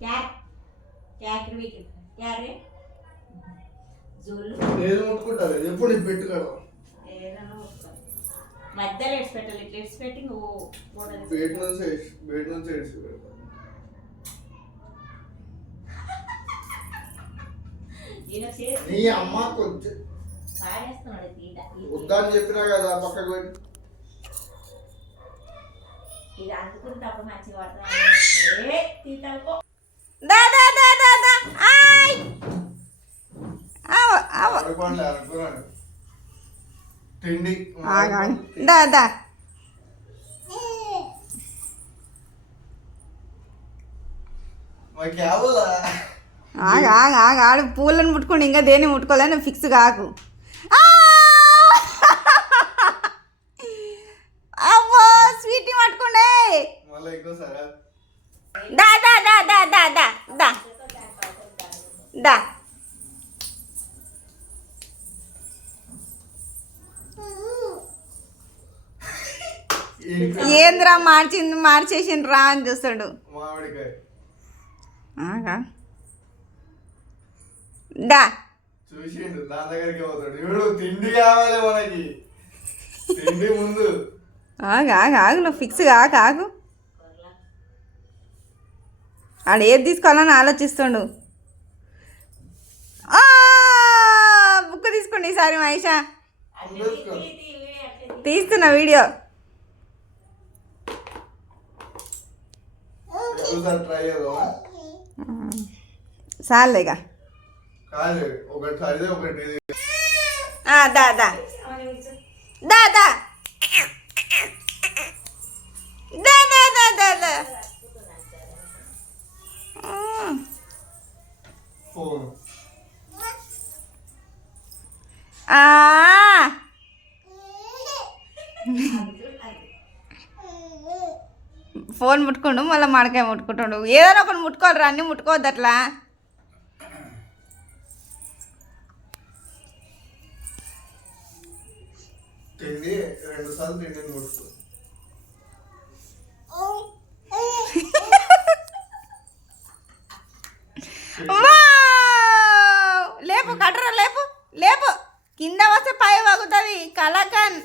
క్యార్ క్యాకరి వీకి క్యారే జోలు నేను ముట్టుకుంటాను ఎప్పుడు ఇది పెట్టుకోవడం ఏదైనా. మధ్యలో ఎడ్స్ పెట్టాలి. ఇట్లా ఎడ్స్ పెట్టి నువ్వు మూడది బయట నుంచి బయట నుంచి వేసి పెడతాను. నీ అమ్మ కొంచెం వద్దని చెప్పినా కదా పక్కకు పెట్టి ఇది అందుకుంటప్పుడు మంచిగా పడుతున్నాడు తిండి. దా ఆగు ఆగు ఆగు ఆడు పూలను ముట్టుకోండి ఇంకా దేన్ని ముట్టుకోలేని ఫిక్స్ కాకు! అవ్వో స్వీట్ పట్టుకోండి దా దా దా దా దా దా దా ఏంద్రా మార్చింది మార్చేసింది రా అని చూస్తాడు. మామిడికాయ. ఆగా. దా చూసిండు దాని దగ్గరికి పోతాడు. ఇప్పుడు తిండి కావాలి మనకి. తిండి ముందు. ఆగు ఆగు ఆగు నువ్వు ఫిక్స్ కాకు ఆగు. ఆడు ఏది తీసుకోవాలని ఆలోచిస్తుండు. ఆ, బుక్ తీసుకోండి ఈసారి మహేషా. తీస్తున్నా వీడియో. चालेगा हा दादा दादा दादा दादा दादा आ ఫోన్ ముట్టుకోండు మళ్ళీ మాడకాయ ముట్టుకుంటుండు. ఏదైనా ఒకటి ముట్టుకోవాలి అన్నీ ముట్టుకోవద్దు అట్లా! లేపు కట్టరా లేపు లేపు. కింద వస్తే పై వగుతుంది కలకన్.